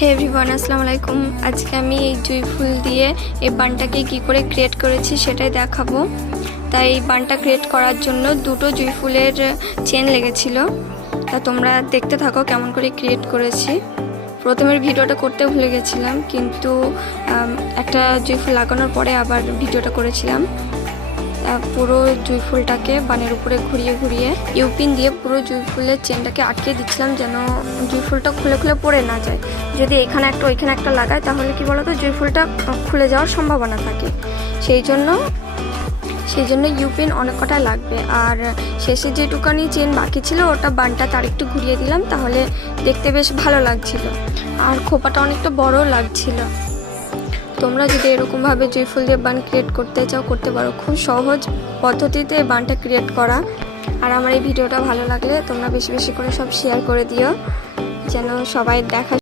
হে everyone, আসসালামু আলাইকুম। আজকে আমি এই জুঁই ফুল দিয়ে এই বানটাকে কি করে ক্রিয়েট করেছি সেটাই দেখাবো। তাই এই বানটা ক্রিয়েট করার জন্য দুটো জুঁই ফুলের চেন লেগেছিল। তা তোমরা দেখতে থাকো কেমন করে ক্রিয়েট করেছি। প্রথমের ভিডিওটা করতে ভুলে গেছিলাম, কিন্তু একটা জুঁই ফুল লাগানোর পরে আবার ভিডিওটা করেছিলাম। পুরো জুঁই ফুলটাকে বানের উপরে ঘুরিয়ে ঘুরিয়ে ইউপিন দিয়ে পুরো জুঁই ফুলের চেনটাকে আটকে দিচ্ছিলাম, যেন জুঁই ফুলটা খুলে খুলে পড়ে না যায়। যদি এখানে একটা ওইখানে একটা লাগায় তাহলে কি বলতো, জুঁই ফুলটা খুলে যাওয়ার সম্ভাবনা থাকে। সেই জন্য ইউপিন অনেক কটা লাগবে। আর শেষে যেটুকানি চেন বাকি ছিল ওটা বানটা তার একটু ঘুরিয়ে দিলাম, তাহলে দেখতে বেশ ভালো লাগছিল আর খোপাটা অনেকটা বড় লাগছিল। তোমরা যদি এরকমভাবে জুঁই ফুল দিয়ে বান ক্রিয়েট করতে চাও করতে পারো। খুব সহজ পদ্ধতিতে বানটা ক্রিয়েট করা। আর আমার এই ভিডিওটা ভালো লাগলে তোমরা বেশি বেশি করে সব শেয়ার করে দিও, যেন সবাই দেখা